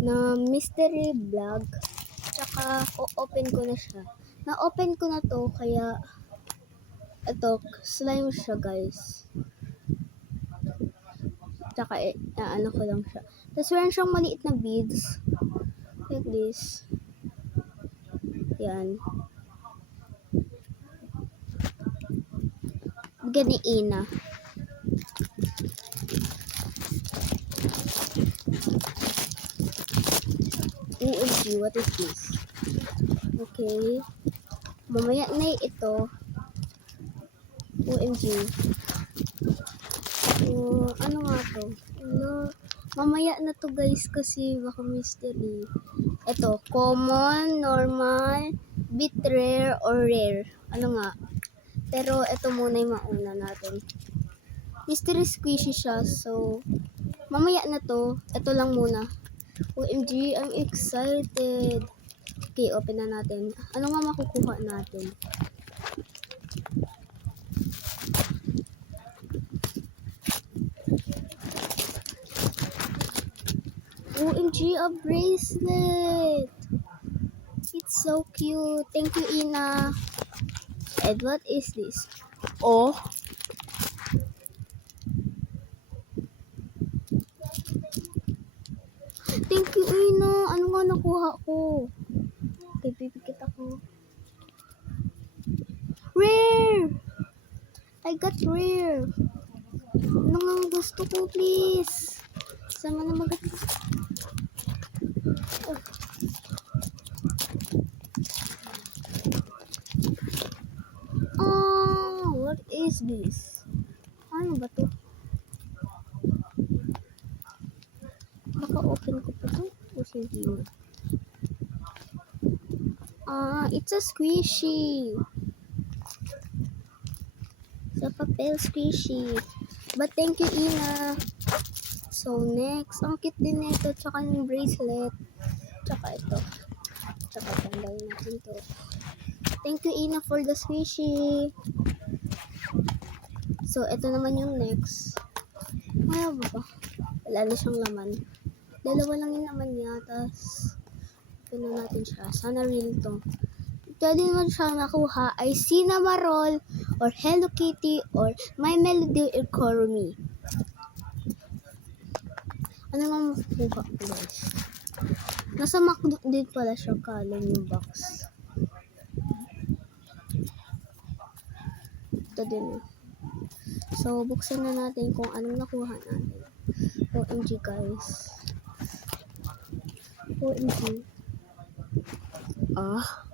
na mystery vlog. Tsaka, open ko na siya. Na-open ko na to, kaya ito, slime siya guys. Tsaka, ano ko lang siya. Tapos, meron siyang maliit na beads. Like this. Yan. Ganiina. OMG, what is this? Okay. Mamaya na ito. OMG. Ano nga to? Mamaya na to guys kasi baka mystery. Ito, common, normal, bit rare, or rare. Ano nga? Pero ito muna yung mauna natin. Mystery squishy siya. So, mamaya na to. Ito lang muna. OMG, I'm excited. Okay, open na natin. Ano nga makukuha natin? OMG, a bracelet! It's so cute. Thank you, Ina. And what is this? Oh. Thank you, Ina. Ano nga nakuha ko? Okay, pipikit ako. Rare! I got rare. Ano nga gusto ko, please? Sama na mag... Oh, what is this? Ano ba to? Naka-open ko pa to? O hindi na? It's a squishy. It's a papel squishy. But thank you, Ina. So, next. Ang cute din nito. Tsaka yung bracelet. Tsaka ito. Tsaka tandawin natin to. Thank you, Ina, for the squishy. So, ito naman yung next. Ano ba ba? Wala na siyang laman. Dalawa lang yung laman niya. Tapos, ito na natin siya. Sana real to. Pwede naman siya makuha ay Cinnamoroll or Hello Kitty or My Melody or Kurumi. Ano nga makukuha ko guys? Nasa McDo din pala siya kalong yung box. Ito din. So, buksan na natin kung anong nakuha natin. OMG guys. OMG.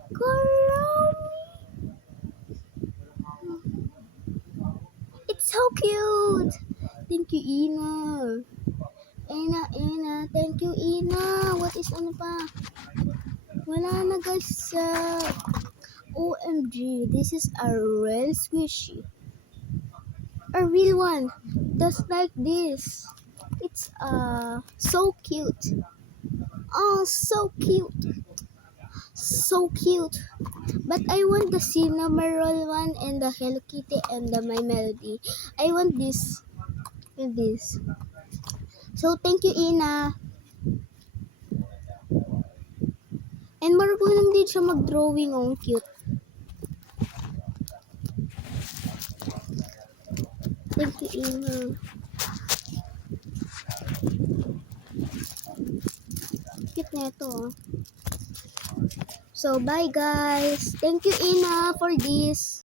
Kurumi! It's so cute! Thank you, Ina. Ina. Thank you, Ina. What is ano pa? Wala na guys. OMG. This is a real squishy. A real one. Just like this. It's so cute. Oh, so cute. So cute. But I want the Cinnamoroll one and the Hello Kitty and the My Melody. I want this. And this. So, thank you, Ina. And marunong din siya mag-drawing. Oh, cute. Thank you, Ina. Cute na ito. So, bye guys. Thank you, Ina, for this.